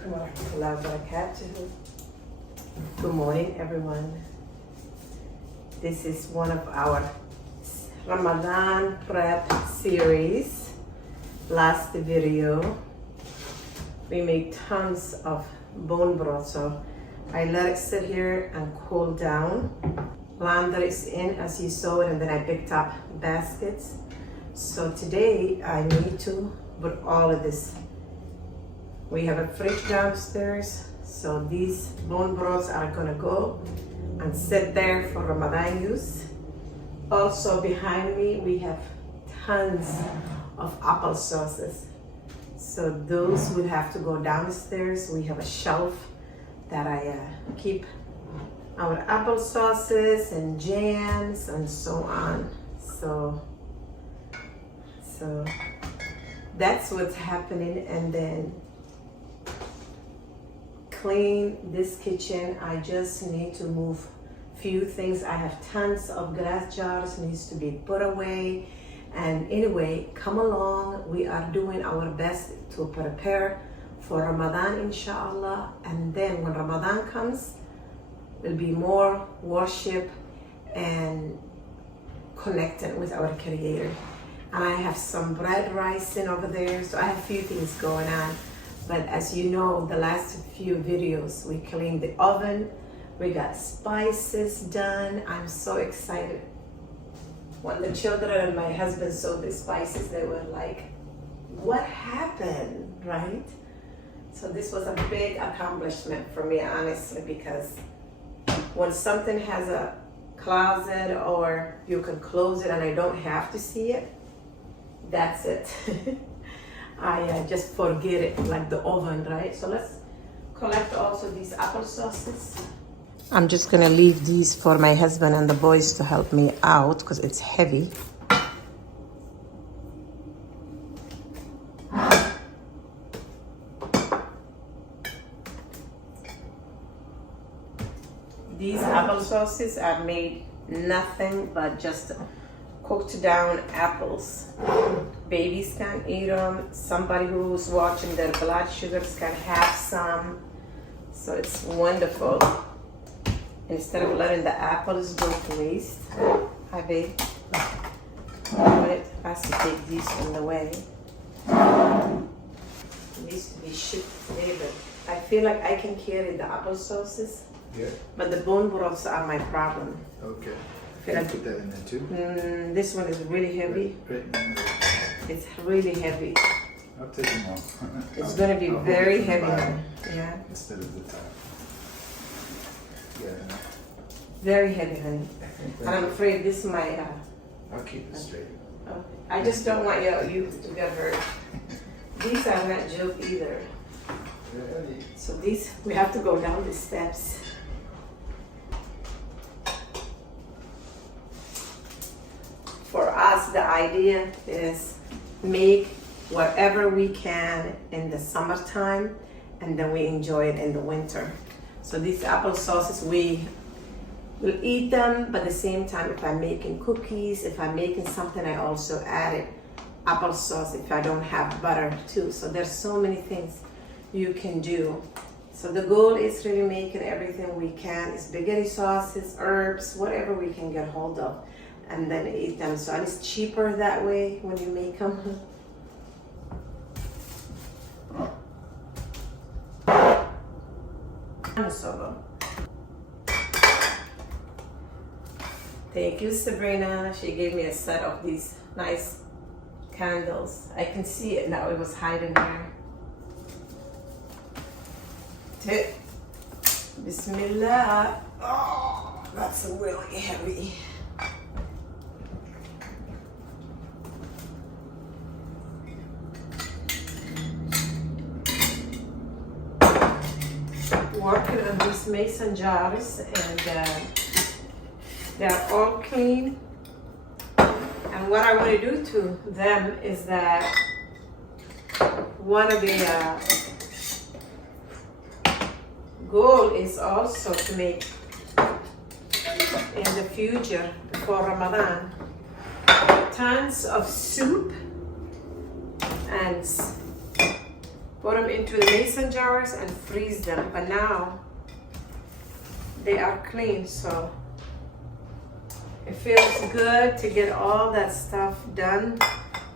alaikum wa rahmatullahi wa barakatuh. Good morning, everyone. This is one of our Ramadan prep series. Last video, we made tons of bone broth, so I let it sit here and cool down. Laundry is in, as you saw it, and then I picked up baskets. So today I need to put all of this. We have a fridge downstairs, so these bone broths are gonna go and sit there for Ramadan use. Also behind me, we have tons of apple sauces. So those would have to go downstairs. We have a shelf that I keep our apple sauces and jams and so on. So that's what's happening. And then clean this kitchen. I just need to move few things. I have tons of glass jars needs to be put away. And anyway, come along. We are doing our best to prepare for Ramadan, inshallah. And then when Ramadan comes, there'll be more worship and connecting with our Creator. And I have some bread rising over there, so I have a few things going on. But as you know, the last few videos, we cleaned the oven, we got spices done. I'm so excited. When the children and my husband saw the spices, they were like, what happened, right? So this was a big accomplishment for me, honestly, because when something has a closet or you can close it and I don't have to see it, that's it. I just forget it, like the oven, right? So let's collect also these apple sauces. I'm just gonna leave these for my husband and the boys to help me out because it's heavy. These apple sauces are made nothing but just cooked down apples. Babies can eat them. Somebody who's watching their blood sugars can have some. So it's wonderful. Instead of letting the apples go to waste, hi babe. It has to take these from the way. It needs to be shipped today, but I feel like I can carry the apple sauces. Yeah. But the bone broths are my problem. Okay. Can I put that in there too? This one is really heavy. Right. It's really heavy. I'll take them all. It's going to be very heavy. Yeah. Instead of the top. Yeah. Very heavy, honey. And I'm afraid this might. I'll keep it straight. Okay. I just don't want you to get hurt. These are not joke either. Really? So these, we have to go down the steps. For us, the idea is make whatever we can in the summertime, and then we enjoy it in the winter. So these apple sauces, we will eat them, but at the same time, if I'm making cookies, if I'm making something, I also added applesauce if I don't have butter too. So there's so many things you can do. So the goal is really making everything we can. Spaghetti sauces, herbs, whatever we can get hold of, and then eat them. So it's cheaper that way when you make them. Thank you, Sabrina. She gave me a set of these nice candles. I can see it now. It was hiding here. Tip. Bismillah. Oh, that's really heavy. Working on these mason jars, and they're all clean. And what I want to do to them is that one of the goal is also to make in the future before Ramadan tons of soup and put them into the mason jars and freeze them. But now they are clean, so it feels good to get all that stuff done.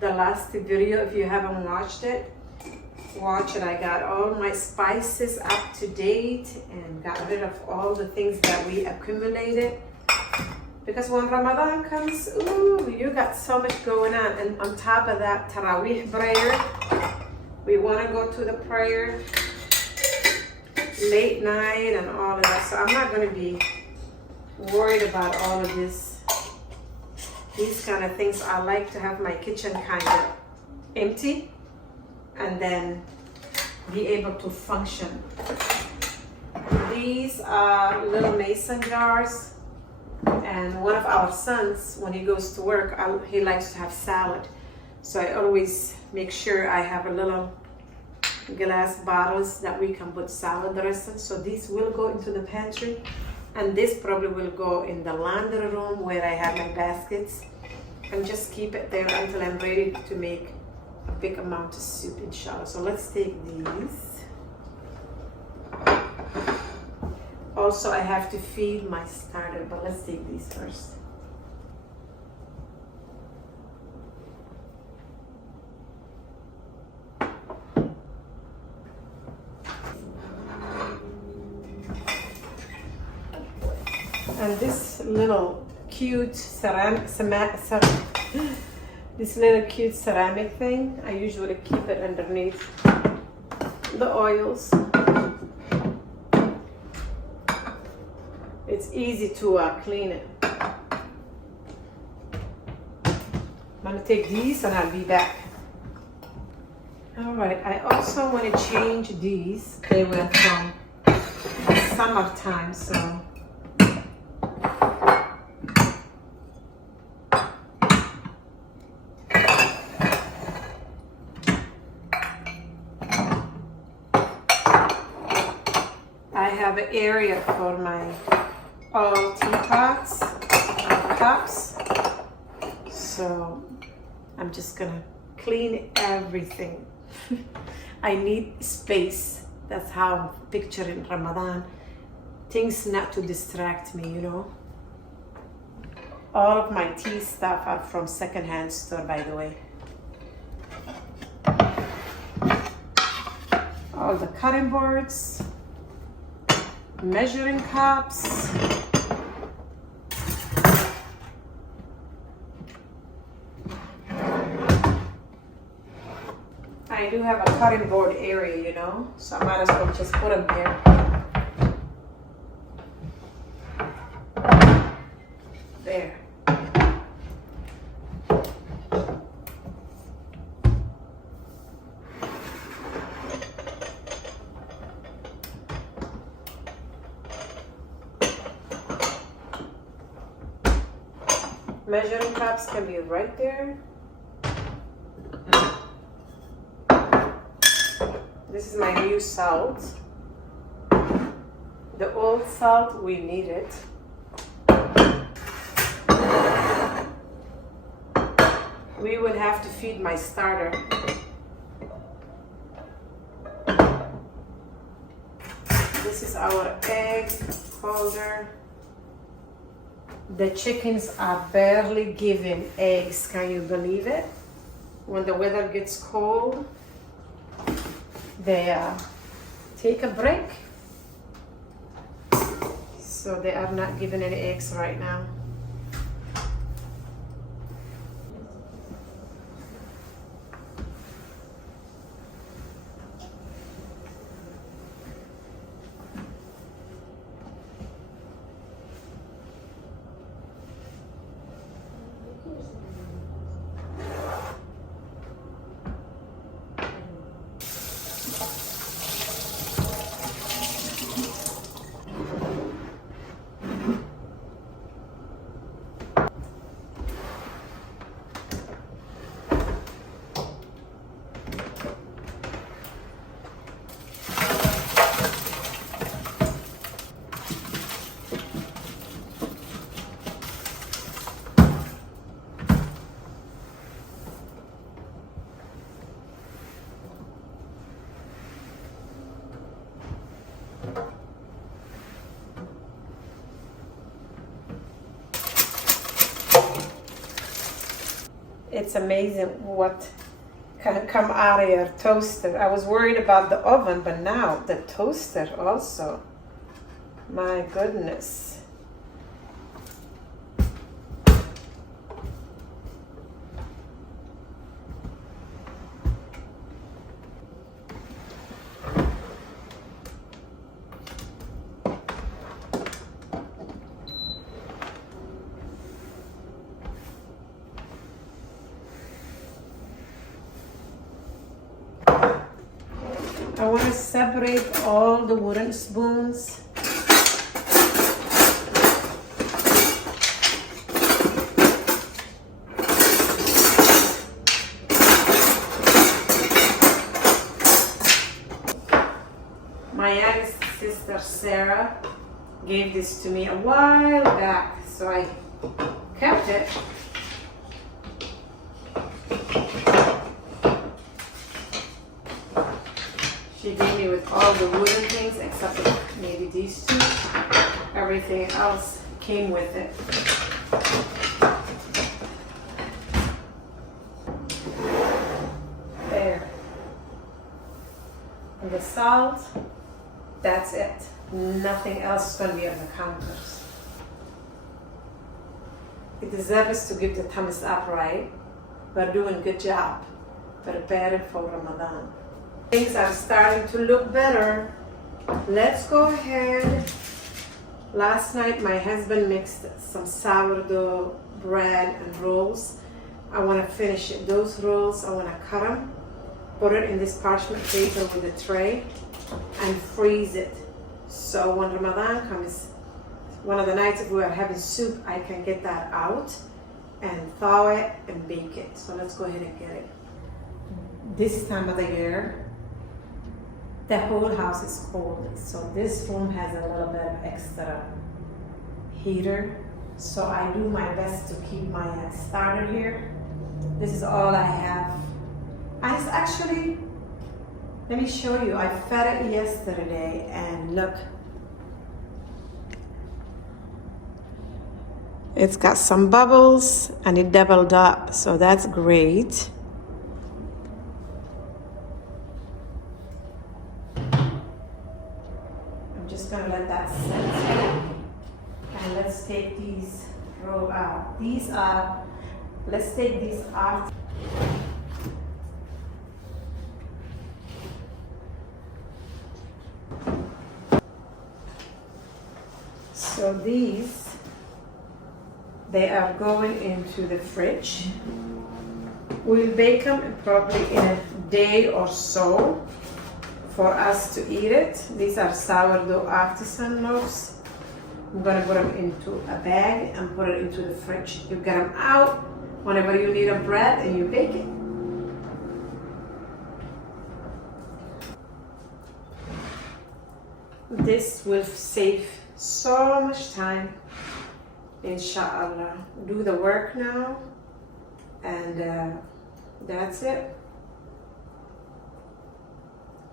The last video, if you haven't watched it, watch it. I got all my spices up to date and got rid of all the things that we accumulated. Because when Ramadan comes, ooh, you got so much going on. And on top of that, Taraweeh prayer, we want to go to the prayer late night and all of that. So I'm not going to be worried about all of this. These kind of things. I like to have my kitchen kind of empty and then be able to function. These are little mason jars. And one of our sons, when he goes to work, he likes to have salad. So I always make sure I have a little glass bottles that we can put salad dressing. So these will go into the pantry. And this probably will go in the laundry room where I have my baskets. And just keep it there until I'm ready to make a big amount of soup, inshallah. So let's take these. Also, I have to feed my starter, but let's take these first. And this little cute ceramic thing, I usually keep it underneath the oils. It's easy to clean it. I'm gonna take these and I'll be back. All right, I also want to change these. They were from summertime, so. I have an area for my all teapots and cups, so I'm just gonna clean everything. I need space. That's how I'm picturing Ramadan. Things not to distract me, you know. All of my tea stuff are from secondhand store, by the way. All the cutting boards, measuring cups. I do have a cutting board area, you know, so I might as well just put them here. There. Measuring cups can be right there. This is my new salt. The old salt, we need it. We will have to feed my starter. This is our egg holder. The chickens are barely giving eggs, can you believe it? When the weather gets cold, they take a break. So they are not giving any eggs right now. It's amazing what can come out of your toaster. I was worried about the oven, but now the toaster also. My goodness. I want to separate all the wooden spoons. My youngest sister Sarah gave this to me a while back, so I kept it. She gave me with all the wooden things except for maybe these two. Everything else came with it. There. And the salt, that's it. Nothing else is going to be on the counters. It deserves to give the thumbs up, right? We're doing a good job preparing for Ramadan. Things are starting to look better. Let's go ahead. Last night my husband mixed some sourdough bread and rolls. I want to finish those rolls. I want to cut them, put it in this parchment paper with a tray, and freeze it. So when Ramadan comes, one of the nights if we are having soup, I can get that out and thaw it and bake it. So let's go ahead and get it. This time of the year, the whole house is cold, so this room has a little bit of extra heater. So I do my best to keep my starter here. This is all I have. And it's actually, let me show you. I fed it yesterday, and look, it's got some bubbles and it doubled up, so that's great. Just gonna let that sit, and let's take these roll out. These are, let's take these out. So these, they are going into the fridge. We'll bake them probably in a day or so for us to eat it. These are sourdough artisan loaves. I'm gonna put them into a bag and put it into the fridge. You get them out whenever you need a bread and you bake it. This will save so much time, inshallah. Do the work now, and that's it.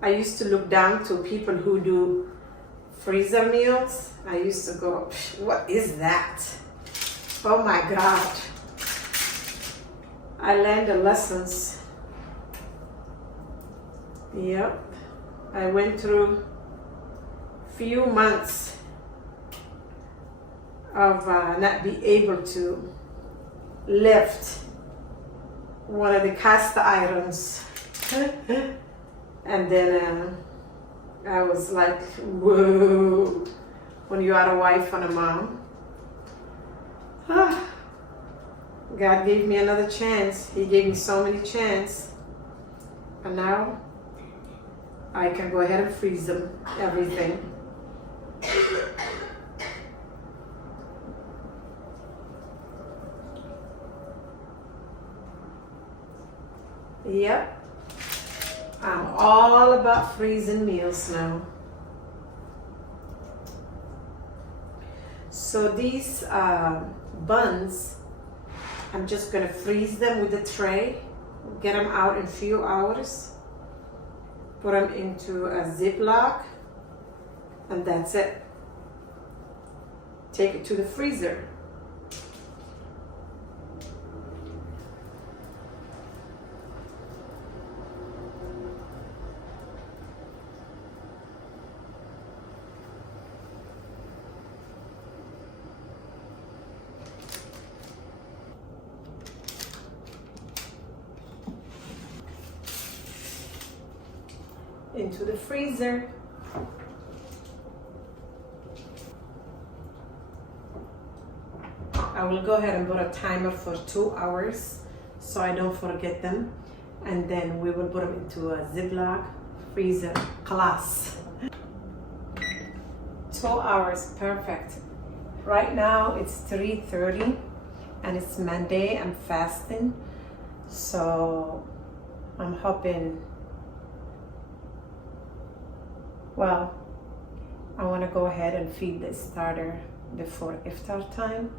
I used to look down to people who do freezer meals. I used to go, what is that? Oh my God. I learned the lessons. Yep. I went through few months of not be able to lift one of the cast irons. And then I was like, whoa, when you are a wife and a mom. God gave me another chance. He gave me so many chances. And now I can go ahead and freeze them, everything. Yep. I'm all about freezing meals now. So these buns, I'm just gonna freeze them with the tray, get them out in a few hours, put them into a Ziploc, and that's it. Take it to the freezer. into the freezer. I will go ahead and put a timer for 2 hours so I don't forget them. And then we will put them into a Ziploc freezer glass. 2 hours, perfect. Right now it's 3:30 and it's Monday. I'm fasting, so I'm hoping, well, I want to go ahead and feed the starter before iftar time.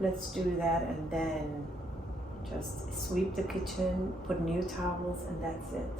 Let's do that, and then just sweep the kitchen, put new towels, and that's it.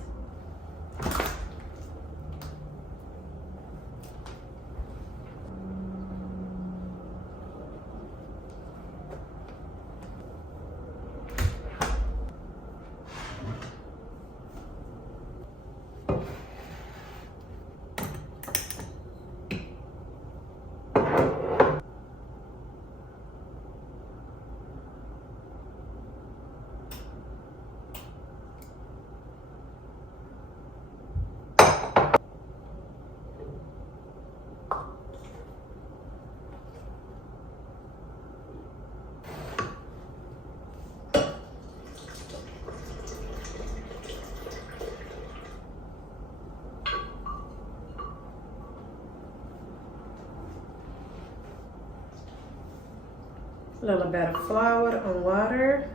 A little bit of flour and water.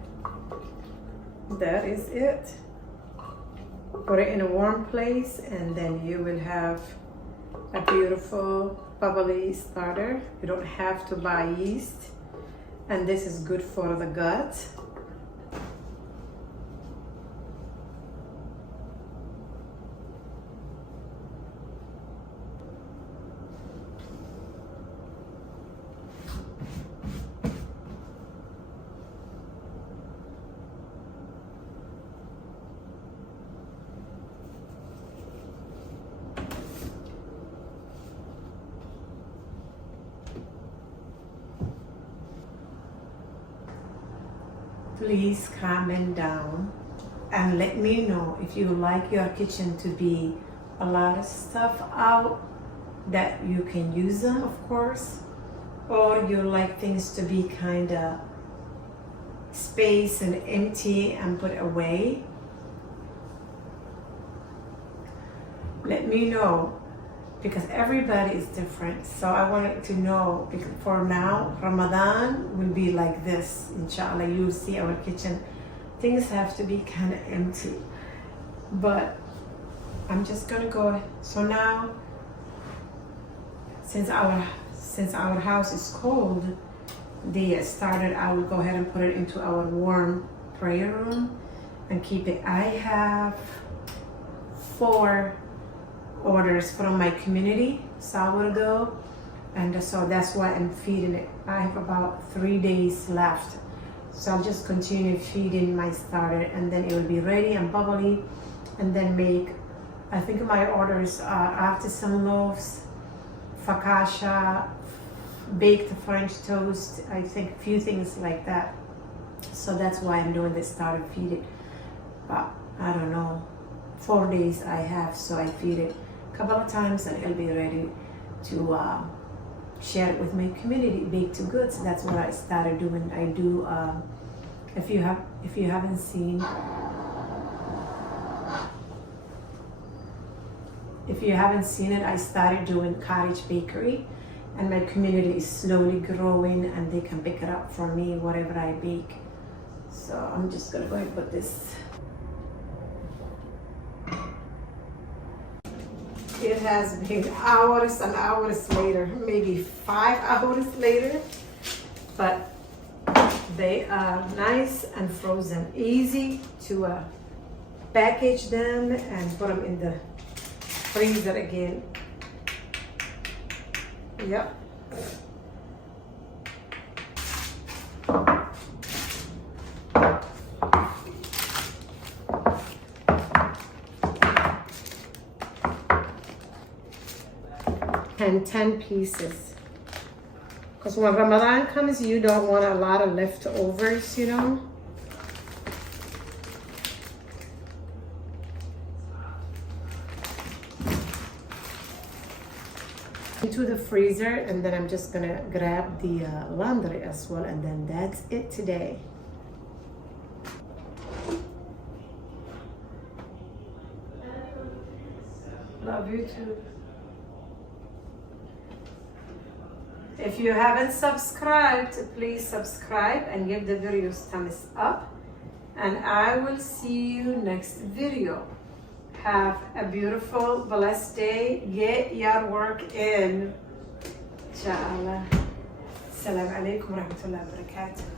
That is it. Put it in a warm place, and then you will have a beautiful bubbly starter. You don't have to buy yeast, and this is good for the gut. Please comment down and let me know if you like your kitchen to be a lot of stuff out that you can use them, of course, or you like things to be kind of space and empty and put away. Let me know, because everybody is different. So I wanted to know, because for now, Ramadan will be like this, inshallah. You'll see our kitchen. Things have to be kind of empty. But I'm just gonna go. So now, since our house is cold, the starter, I will go ahead and put it into our warm prayer room and keep it. I have 4 orders from my community, sourdough, and so that's why I'm feeding it. I have about 3 days left, so I'll just continue feeding my starter, and then it will be ready and bubbly, and then make, I think my orders are artisan loaves, focaccia, baked French toast, I think a few things like that. So that's why I'm doing this starter feed it. But I don't know, 4 days I have, so I feed it a couple of times and it'll be ready to share it with my community. Baked goods, that's what I started doing. I do, if you haven't seen it, I started doing cottage bakery, and my community is slowly growing and they can pick it up from me, whatever I bake. So I'm just gonna go ahead and put this. It has been hours and hours later, maybe 5 hours later, but they are nice and frozen. Easy to package them and put them in the freezer again. Yep. And 10 pieces. Because when Ramadan comes, you don't want a lot of leftovers, you know. into the freezer, and then I'm just gonna grab the laundry as well, and then that's it today. Love you too. If you haven't subscribed, please subscribe and give the videos thumbs up, and I will see you next video. Have a beautiful, blessed day. Get your work in. Inshallah. Assalamu alaikum wa rahmatullahi wa barakatuh.